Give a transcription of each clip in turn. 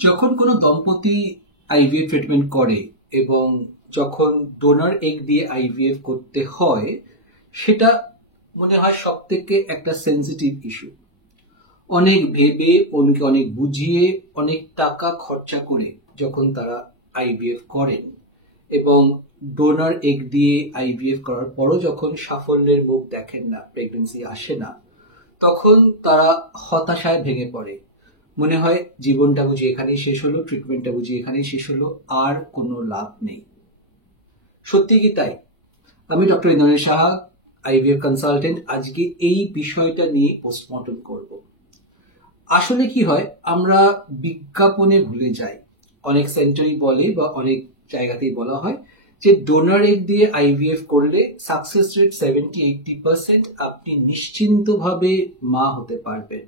যখন কোনো দম্পতি আইভিএফ ট্রিটমেন্ট করে এবং যখন ডোনার এগ দিয়ে আইভিএফ করতে হয়, সেটা মনে হয় সব থেকে একটা সেন্সিটিভ ইস্যু। অনেক ভেবে, অনেক বুঝিয়ে, অনেক টাকা খরচা করে যখন তারা আইভিএফ করেন এবং ডোনার এগ দিয়ে আইভিএফ করার পরও যখন সাফল্যের মুখ দেখেন না, প্রেগন্যান্সি আসে না, তখন তারা হতাশায় ভেঙে পড়ে। মনে হয় জীবনটা বুঝি এখানেই শেষ হলো, ট্রিটমেন্টটা বুঝি এখানেই শেষ হলো, আর কোনো লাভ নেই। সত্যি কি তাই? আমি doctor Indranil Saha, IVF consultant, আজকে এই বিষয়টা নিয়ে পোস্টমর্টম করব। আসলে কি হয়, আমরা বিজ্ঞাপনে ভুলে যাই। অনেক সেন্টারই বলে বা অনেক জায়গাতেই বলা হয় যে ডোনার এগ দিয়ে আইভিএফ করলে সাকসেস রেট 70-80%, আপনি নিশ্চিন্তভাবে মা হতে পারবেন।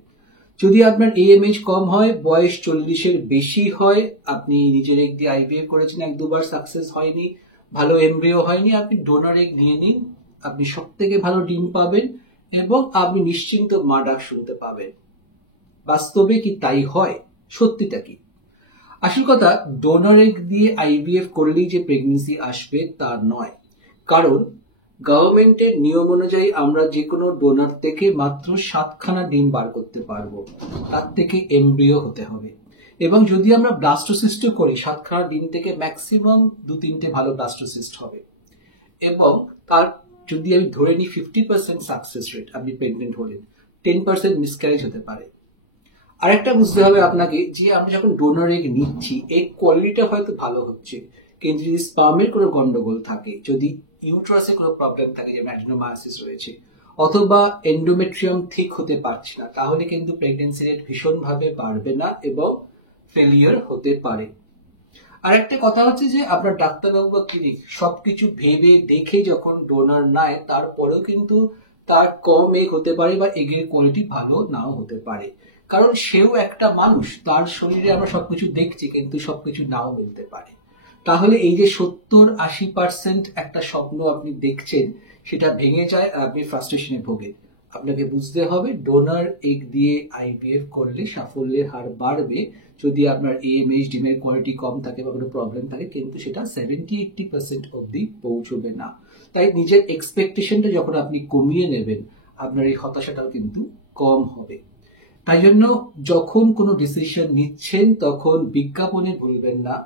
যদি আপনার এএমএইচ কম হয়, বয়স 40-এর বেশি হয়, আপনি নিজের এগ দিয়ে আইভিএফ করেছেন, 1-2 বার সাকসেস হয়নি, ভালো এমব্রিও হয়নি, আপনি ডোনার এগ নিয়ে নিন, আপনি সব থেকে ভালো ডিম পাবেন এবং আপনি নিশ্চিন্ত মা ডাক শুনতে পাবেন। বাস্তবে কি তাই হয়? সত্যিটা কি? আসল কথা, ডোনার এগ দিয়ে আইভিএফ করলেই যে প্রেগন্যান্সি আসবে তা নয়। কারণ গভর্নমেন্টের নিয়ম অনুযায়ী আমরা যে কোনো ডোনার থেকে মাত্র 7খানা ডিম বার করতে পারবো, তার থেকে এমব্রিও হতে হবে। এবং যদি আমরা ব্লাস্টোসিস্ট করি, 7খানা ডিম থেকে ম্যাক্সিমাম 2-3টে ভালো ব্লাস্টোসিস্ট হবে। এবং তার যদি আমি ধরে নিই 50% সাকসেস রেট, আপনি প্রেগনেন্ট হলেন, 10% মিসক্যারেজ হতে পারে। আরেকটা বুঝতে হবে আপনাকে যে আমরা যখন ডোনার এগ নিচ্ছি, এগ কোয়ালিটিটা হয়তো ভালো হচ্ছে, কিন্তু যদি স্পার্মের কোনো গন্ডগোল থাকে, যদি ইউট্রাসে কোনো প্রবলেম থাকে, যেমন অ্যাডিনোমায়োসিস রয়েছে, অথবা এন্ডোমেট্রিয়াম ঠিক হতে পারছে না, তাহলে কিন্তু প্রেগন্যান্সি রেট ভীষণভাবে বাড়বে না এবং ফেলিয়ার হতে পারে। আরেকটা কথা হচ্ছে যে আপনার ডাক্তারবাবু বা ক্লিনিক সবকিছু ভেবে দেখে যখন ডোনার নেয়, তারপরেও কিন্তু তার কম এগ হতে পারে বা এগের কোয়ালিটি ভালো নাও হতে পারে। কারণ সেও একটা মানুষ, তার শরীরে আমরা সবকিছু দেখছি, কিন্তু সবকিছু নাও মিলতে পারে। তাহলে এই যে 70-80% একটা স্বপ্ন আপনি দেখছেন, সেটা ভেঙে যায় আর আপনি ফ্রাস্ট্রেশনে ভোগেন। আপনাকে বুঝতে হবে ডোনার এগ দিয়ে আইভিএফ করলে সাফল্যের হার বাড়বে যদি আপনার এএমএইচ ডিমের কোয়ালিটি কম থাকে বা কোনো প্রবলেম থাকে, কিন্তু সেটা 70-80% অবধি পৌঁছবে না। তাই নিজের এক্সপেকটেশনটা যখন আপনি কমিয়ে নেবেন, আপনার এই হতাশাটাও কিন্তু কম হবে। তাই জন্য যখন কোনো ডিসিশন নিচ্ছেন, তখন বিজ্ঞাপনে ভুলবেন না,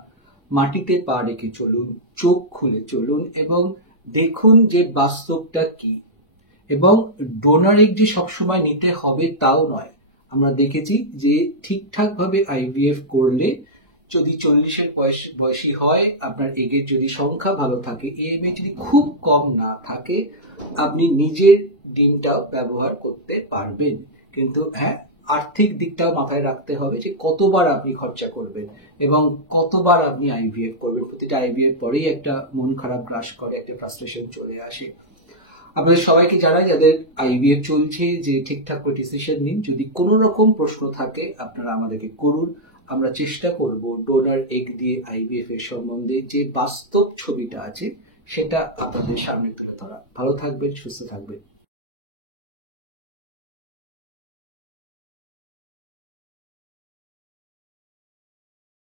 মাটিতে পা রেখে চলুন, চোখ খুলে চলুন এবং দেখুন যে বাস্তবটা কি। এবং ডোনার এগ যে সবসময় নিতে হবে তাও নয়। আমরা দেখেছি যে ঠিকঠাক ভাবে আইভিএফ করলে, যদি 40-এর বয়সী হয়, আপনার এগের যদি সংখ্যা ভালো থাকে, এএমএ যদি খুব কম না থাকে, আপনি নিজের ডিমটাও ব্যবহার করতে পারবেন। কিন্তু হ্যাঁ, আর্থিক দিকটাও মাথায় রাখতে হবে যে কতবার আপনি খরচা করবেন এবং কতবার আপনি আইভিএফ করবেন। প্রতিটা আইভিএফ পরেই একটা মন খারাপ গ্রাস করে, একটা ফ্রাস্ট্রেশন চলে আসে। আপনাদের সবাইকে জানাই যাদের আইভিএফ চলছে যে ঠিকঠাক করে ডিসিশন নিন। যদি কোনো রকম প্রশ্ন থাকে আপনারা আমাদেরকে করুন, আমরা চেষ্টা করব ডোনার এগ দিয়ে আইভিএফ এর সম্বন্ধে যে বাস্তব ছবিটা আছে সেটা আপনাদের সামনে তুলে ধরা। ভালো থাকবেন, সুস্থ থাকবেন।